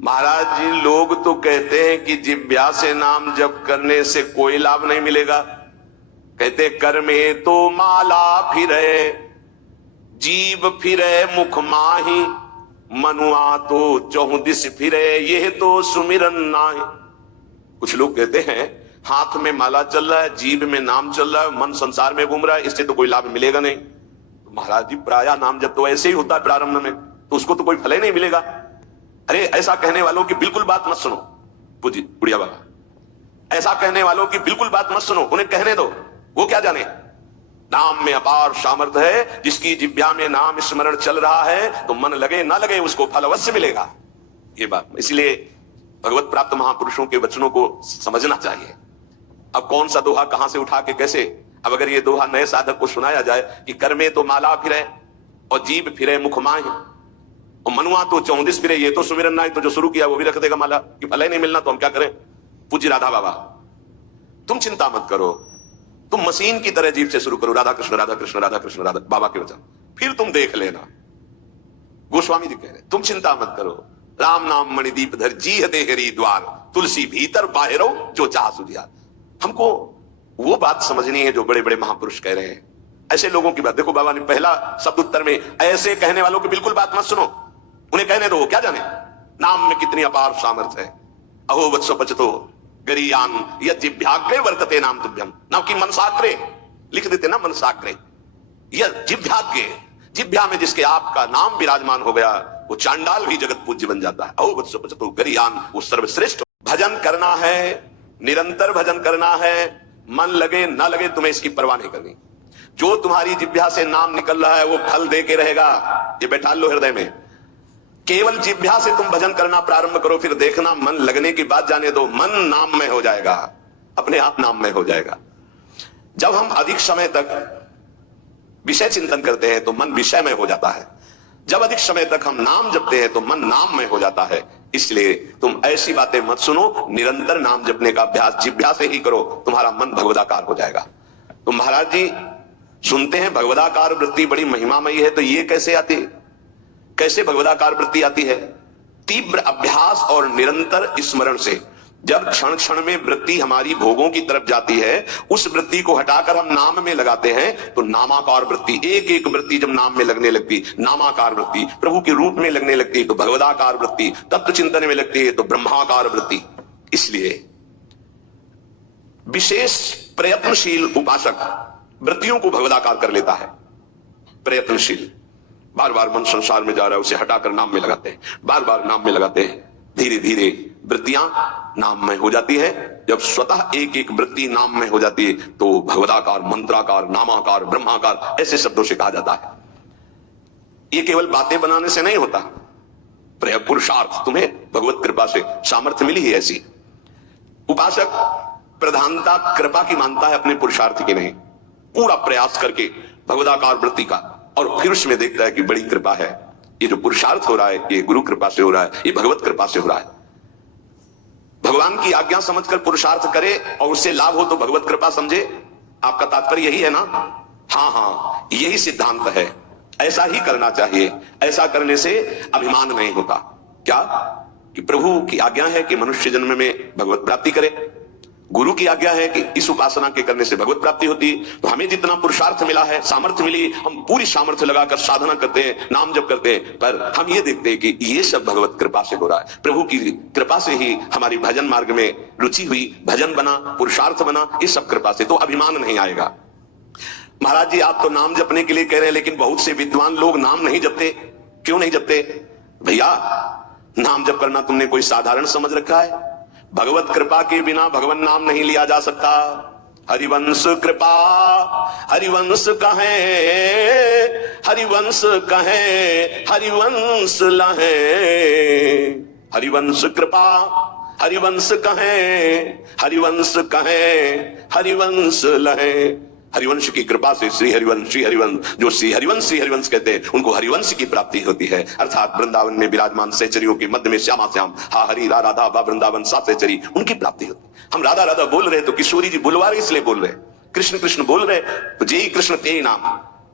महाराज जी, लोग तो कहते हैं कि जिह्वा से नाम जप करने से कोई लाभ नहीं मिलेगा। कहते कर में तो माला फिरे, जीव फिरे मुख माही, मनुआ तो चौदिस फिरे, यह तो सुमिरन नाही। कुछ लोग कहते हैं हाथ में माला चल रहा है, जीव में नाम चल रहा है, मन संसार में घूम रहा है, इससे तो कोई लाभ मिलेगा नहीं। तो महाराज जी, प्राय नाम जब तो ऐसे ही होता है प्रारंभ में, तो उसको तो कोई फल ही नहीं मिलेगा। अरे ऐसा कहने वालों की बिल्कुल बात मत सुनो। पूजी बुढ़िया बाबा, ऐसा कहने वालों की बिल्कुल बात मत सुनो, उन्हें कहने दो। वो क्या जाने, नाम में अपार सामर्थ्य है। जिसकी जिह्वा में नाम स्मरण चल रहा है तो मन लगे ना लगे उसको फल अवश्य मिलेगा। ये बात इसलिए भगवत प्राप्त महापुरुषों के वचनों को समझना चाहिए। अब कौन सा दोहा कहां से उठा के कैसे, अब अगर ये दोहा नए साधक को सुनाया जाए कि कर में तो माला फिरे और जीव फिरे मुख माही और मनुआ तो 34 फिरे, ये तो सुमिरन नाही, तो जो शुरू किया वो भी रख देगा माला कि फल ही नहीं मिलना तो हम क्या करें। पूज्य राधा बाबा, तुम चिंता मत करो, तुम मशीन की तरह जीव से शुरू करो, राधा कृष्ण राधा कृष्ण राधा कृष्ण राधा, बाबा के वचन, फिर तुम देख लेना। गोस्वामी जी कह रहे तुम चिंता मत करो, राम नाम मणिदीप धर जी हरि द्वार, तुलसी भीतर बाहरो जो चाह सुधिया। हमको वो बात समझनी है जो बड़े बड़े महापुरुष कह रहे हैं। ऐसे लोगों की बात देखो, बाबा ने पहला शब्द उत्तर में ऐसे कहने वालों की बिल्कुल बात मत सुनो, उन्हें कहने दो, क्या जाने नाम में कितनी अपार सामर्थ्य है। अहो वत्सो पचतो गरीयान यद जिह्वाग्रे वर्तते नाम तुभ्यम, नाम की मनसाग्रे लिख देते ना, मनसाग्रे यद जिह्वाग्रे, जिह्वा में जिसके आपका नाम विराजमान हो गया वो चांडाल भी जगत पूज्य बन जाता है। अहो वत्सो पचतो गरीयान, वो सर्वश्रेष्ठ। भजन करना है, निरंतर भजन करना है, मन लगे ना लगे तुम्हें इसकी परवाह नहीं करनी। जो तुम्हारी जिह्वा से नाम निकल रहा है वो फल दे के रहेगा, ये बैठा लो हृदय में। केवल जिह्वा से तुम भजन करना प्रारंभ करो, फिर देखना मन लगने की बात जाने दो, मन नाम में हो जाएगा, अपने आप नाम में हो जाएगा। जब हम अधिक समय तक विषय चिंतन करते हैं तो मन विषय में हो जाता है, जब अधिक समय तक हम नाम जपते हैं तो मन नाम में हो जाता है। इसलिए तुम ऐसी बातें मत सुनो, निरंतर नाम जपने का अभ्यास जिह्वा से ही करो, तुम्हारा मन भगवदाकार हो जाएगा। तो महाराज जी सुनते हैं भगवदाकार वृत्ति बड़ी महिमामयी है, तो ये कैसे आती है, कैसे भगवदाकार वृत्ति आती है? तीव्र अभ्यास और निरंतर स्मरण से। जब क्षण क्षण में वृत्ति हमारी भोगों की तरफ जाती है, उस वृत्ति को हटाकर हम नाम में लगाते हैं तो नामाकार वृत्ति, एक एक वृत्ति जब नाम में लगने लगती, नामाकार वृत्ति प्रभु के रूप में लगने लगती तो भगवदाकार वृत्ति, तत्व चिंतन में लगती है तो ब्रह्माकार वृत्ति। इसलिए विशेष प्रयत्नशील उपासक वृत्तियों को भगवदाकार कर लेता है। प्रयत्नशील, बार बार मन संसार में जा रहा है उसे हटाकर नाम में लगाते हैं, बार बार नाम में लगाते हैं, धीरे धीरे वृत्तियां नाम में हो जाती है। जब स्वतः एक एक वृत्ति नाम में हो जाती है तो भगवदाकार, मंत्राकार, नामाकार, ब्रह्माकार ऐसे शब्दों से कहा जाता है। ये केवल बातें बनाने से नहीं होता, पुरुषार्थ तुम्हें भगवत कृपा से सामर्थ्य मिली है ऐसी। उपासक प्रधानता कृपा की मानता है, अपने पुरुषार्थ की नहीं। पूरा प्रयास करके भगवदाकार वृत्ति का, और फिर उसमें देखता है कि बड़ी कृपा है, ये जो पुरुषार्थ हो रहा है ये गुरु कृपा से हो रहा है, ये भगवत कृपा से हो रहा है। भगवान की आज्ञा समझकर पुरुषार्थ करे और उससे लाभ हो तो भगवत कृपा समझे। आपका तात्पर्य यही है ना? हाँ हाँ, यही सिद्धांत है, ऐसा ही करना चाहिए। ऐसा करने से अभिमान नहीं होता। क्या कि प्रभु की आज्ञा है कि मनुष्य जन्म में भगवत प्राप्ति करे, गुरु की आज्ञा है कि इस उपासना के करने से भगवत प्राप्ति होती है। तो हमें जितना पुरुषार्थ मिला है, सामर्थ्य मिली, हम पूरी सामर्थ्य लगाकर साधना करते हैं, नाम जप करते हैं, पर हम ये देखते हैं कि ये सब भगवत कृपा से हो रहा है। प्रभु की कृपा से ही हमारी भजन मार्ग में रुचि हुई, भजन बना, पुरुषार्थ बना, इस सब कृपा से, तो अभिमान नहीं आएगा। महाराज जी आप तो नाम जपने के लिए कह रहे हैं, लेकिन बहुत से विद्वान लोग नाम नहीं जपते। क्यों नहीं जपते? भैया नाम जप करना तुमने कोई साधारण समझ रखा है? भगवत कृपा के बिना भगवान नाम नहीं लिया जा सकता। हरिवंश कृपा, हरिवंश कहे, हरिवंश कहे, हरिवंश लहे। हरिवंश कृपा, हरिवंश कहे, हरिवंश कहे, हरिवंश लहे। हरिवंश की कृपा से श्री हरिवंश, श्री हरिवंश, जो श्री हरिवंश कहते हैं उनको हरिवंश की प्राप्ति होती है। अर्थात वृंदावन में विराजमान सहचरियों के मध्य में श्यामा श्याम, हा हरि रा राधा बा वृंदावन सा सहचरी, उनकी प्राप्ति होती है। हम राधा राधा बोल रहे तो किशोरी जी बुलवा रहे इसलिए बोल रहे, कृष्ण कृष्ण बोल रहे तो जेई कृष्ण तेई नाम,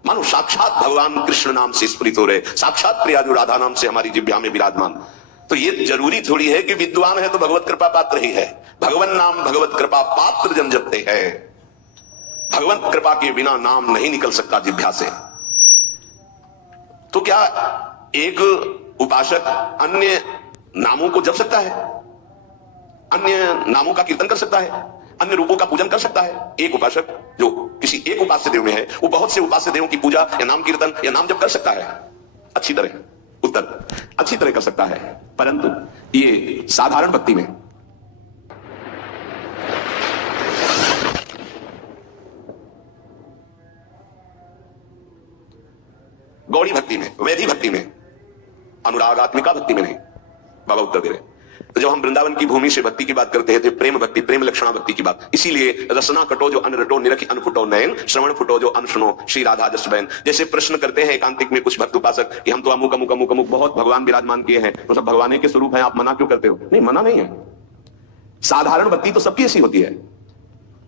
मानो साक्षात भगवान कृष्ण नाम से स्फुरित हो रहे, साक्षात प्रिया जो राधा नाम से हमारी जिह्वा में विराजमान। तो ये जरूरी थोड़ी है कि विद्वान है तो भगवत कृपा पात्र ही है। भगवान नाम भगवत कृपा पात्र जन जपते हैं। भगवत कृपा के बिना नाम नहीं निकल सकता जिह्वा से। तो क्या एक उपासक अन्य नामों को जप सकता है, अन्य नामों का कीर्तन कर सकता है, अन्य रूपों का पूजन कर सकता है? एक उपासक जो किसी एक उपास्य देव में है वो बहुत से उपास्य देवों की पूजा या नाम कीर्तन या नाम जप कर सकता है अच्छी तरह। उत्तर, अच्छी तरह कर सकता है, परंतु ये साधारण भक्ति में। गौड़ी भक्ति में, वैधि भक्ति में, अनुरागात्मिका भक्ति में नहीं। बाबा उत्तर दे रहे। तो जब हम वृंदावन की भूमि से भक्ति की बात करते हैं तो प्रेम भक्ति, प्रेम लक्षणा भक्ति की बात। इसीलिए रसना कटो जो अन रटो, निरखि अन फुटो नयन, श्रवण फुटो जो अन सुनो, श्री राधा जस बहन। जैसे प्रश्न करते हैं एकांतिक में कुछ भक्त उपासक कि हम तो अमुक अमुक अमुक अमुक बहुत भगवान विराजमान किए हैं, तो सब भगवान के स्वरूप है, आप मना क्यों करते हो? नहीं, मना नहीं है। साधारण भक्ति तो सबकी ऐसी होती है,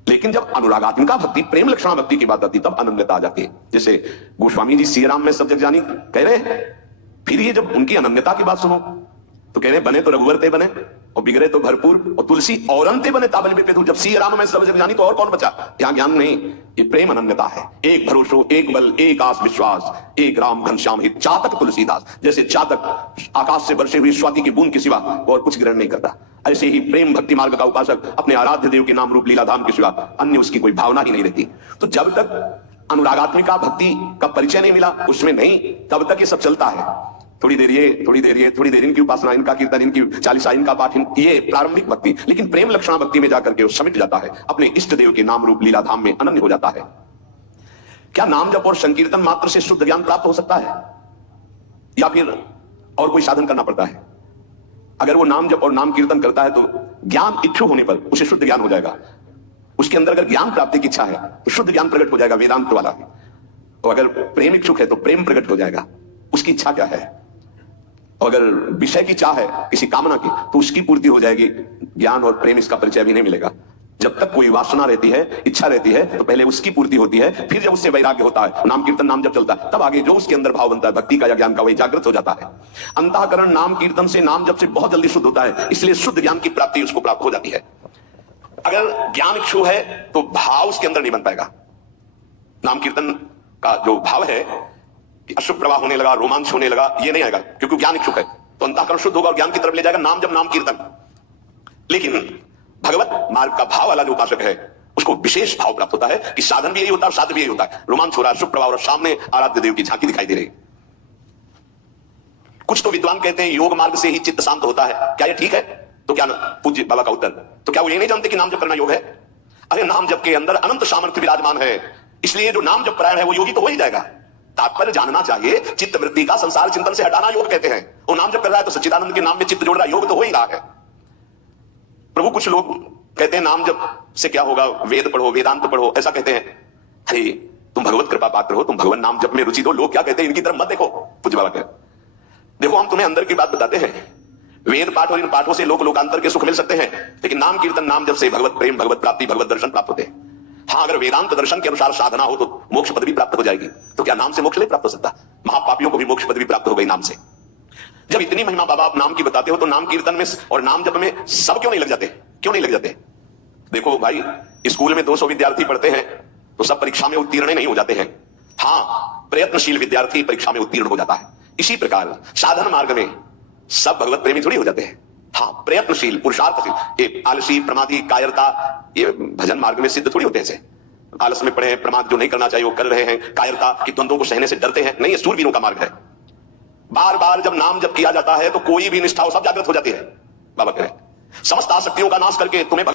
लेकिन जब अनुरागात्मिका भक्ति, प्रेम लक्षणा भक्ति की बात आती तब अनन्यता आ जाती है। जैसे गोस्वामी जी सिया राम में सब जग जानी कह रहे हैं, फिर ये जब उनकी अनन्यता की बात सुनो तो कह रहे बने तो रघुवर ते बने और बिगड़े तो भरपूर, और तुलसी और अंते बने ताबल पे तू। जब सिया राम में सब जग जानी तो और कौन बचा? यहाँ ज्ञान नहीं, ये प्रेम अनन्यता है। एक भरोसो, एक बल, एक आस विश्वास, एक राम घनश्याम हित, चातक तुलसीदास। जैसे चातक आकाश से बरसे हुई स्वाति की बूंद के सिवा और कुछ ग्रहण नहीं करता, ऐसे ही प्रेम भक्ति मार्ग का उपासक अपने आराध्य देव के नाम रूप लीला धाम के सिवा अन्य उसकी कोई भावना ही नहीं रहती। तो जब तक अनुरागात्मिका भक्ति का परिचय नहीं मिला उसमें नहीं, तब तक ये सब चलता है। थोड़ी देर ये, थोड़ी देर ये, थोड़ी देर इनकी उपासना, इनका कीर्तन, इनकी चालीसा, इनका पाठ, ये प्रारंभिक भक्ति। लेकिन प्रेम लक्षणा भक्ति में जाकर के वो समिट जाता है, अपने इष्ट देव के नाम रूप लीला धाम में अनन्य हो जाता है। क्या नाम जप और संकीर्तन मात्र से शुद्ध ज्ञान प्राप्त हो सकता है, या फिर और कोई साधन करना पड़ता है? अगर वो नाम जप और नाम कीर्तन करता है तो ज्ञान इच्छुक होने पर उसे शुद्ध ज्ञान हो जाएगा। उसके अंदर अगर ज्ञान प्राप्ति की इच्छा है तो शुद्ध ज्ञान प्रकट हो जाएगा, वेदांत वाला। तो अगर प्रेम इच्छुक है तो प्रेम प्रकट हो जाएगा, उसकी इच्छा क्या है। और अगर विषय की चाह है किसी कामना की तो उसकी पूर्ति हो जाएगी। ज्ञान और प्रेम इसका परिचय भी नहीं मिलेगा। जब तक कोई वासना रहती है, इच्छा रहती है, तो पहले उसकी पूर्ति होती है, फिर जब उससे वैराग्य होता है, नाम कीर्तन नाम जब चलता है, तब आगे जो उसके अंदर भाव बनता है भक्ति का या ज्ञान का, वही जागृत हो जाता है। अंतःकरण नाम कीर्तन से, नाम जब से बहुत जल्दी शुद्ध होता है, इसलिए शुद्ध ज्ञान की प्राप्ति उसको प्राप्त हो जाती है। अगर ज्ञान इच्छु है तो भाव उसके अंदर नहीं बन पाएगा। नाम कीर्तन का जो भाव है कि अशुभ प्रवाह होने लगा, रोमांच होने लगा, ये नहीं आएगा, क्योंकि ज्ञान इच्छुक है। तो अंतःकरण शुद्ध होगा और ज्ञान की तरफ ले जाएगा, नाम जब नाम कीर्तन। लेकिन भगवत मार्ग का भाव वाला जो उपासक है उसको विशेष भाव प्राप्त होता है कि साधन भी यही होता है और साध्य भी यही होता है। रोमांच हो रहा है, शुभ प्रभाव, और सामने आराध्य देव की झांकी दिखाई दे रही। कुछ तो विद्वान कहते हैं योग मार्ग से ही चित्त शांत होता है। क्या ये ठीक है? तो क्या पूज्य बाबा का उत्तर, तो क्या वो ये नहीं जानते कि नाम जप करना योग है? अरे नाम जप के अंदर अनंत सामर्थ्य विराजमान है, इसलिए जो नाम जप परायण है वो योगी तो हो ही जाएगा। तात्पर्य जानना चाहिए, चित्त वृत्ति का संसार चिंतन से हटाना योग कहते हैं। वो नाम जप कर रहा है तो सच्चिदानंद के नाम में चित्त जोड़ रहा है, योग तो हो ही रहा है। प्रभु कुछ लोग कहते हैं नाम जप से क्या होगा, वेद पढ़ो, वेदांत पढ़ो, ऐसा कहते हैं। अरे तुम भगवत कृपा पात्र हो, तुम भगवान नाम जप में रुचि दो। लोग क्या कहते हैं इनकी तरफ मत देखो। पूज्य बाबा कहते देखो हम तुम्हें अंदर की बात बताते हैं। वेद पाठ और इन पाठों से लोक लोकांतर के सुख मिल सकते हैं, लेकिन नाम कीर्तन नाम जप से भगवत प्रेम, भगवत प्राप्ति, भगवत दर्शन प्राप्त होते हैं। हाँ, अगर वेदांत दर्शन के अनुसार साधना हो तो मोक्ष पदवी प्राप्त हो जाएगी। तो क्या नाम से मोक्ष नहीं प्राप्त हो सकता? महापापियों को भी मोक्ष पदवी प्राप्त हो गई नाम से। जब इतनी महिमा बाबा आप नाम की बताते हो तो नाम कीर्तन में और नाम जप में सब क्यों नहीं लग जाते? क्यों नहीं लग जाते? देखो भाई, स्कूल में 200 विद्यार्थी पढ़ते हैं तो सब परीक्षा में उत्तीर्ण नहीं हो जाते हैं। हाँ, प्रयत्नशील विद्यार्थी परीक्षा में उत्तीर्ण हो जाता है। इसी प्रकार साधन मार्ग में सब भगवत प्रेमी थोड़ी हो जाते हैं। हाँ, प्रयत्नशील, पुरुषार्थशील, ये आलसी, प्रमादी, कायरता, ये भजन मार्ग में सिद्ध थोड़ी होते हैं। आलस में पड़े हैं, प्रमाद जो नहीं करना चाहिए वो कर रहे हैं, कायरता की द्वंद्वों को सहने से डरते हैं। नहीं, ये सूरवीरों का मार्ग है। बार बार जब नाम जब किया जाता है तो कोई भी निष्ठा सब जागृत हो जाती है। बाबा कह रहे हैं समस्त आसक्तियों का नाश करके तुम्हें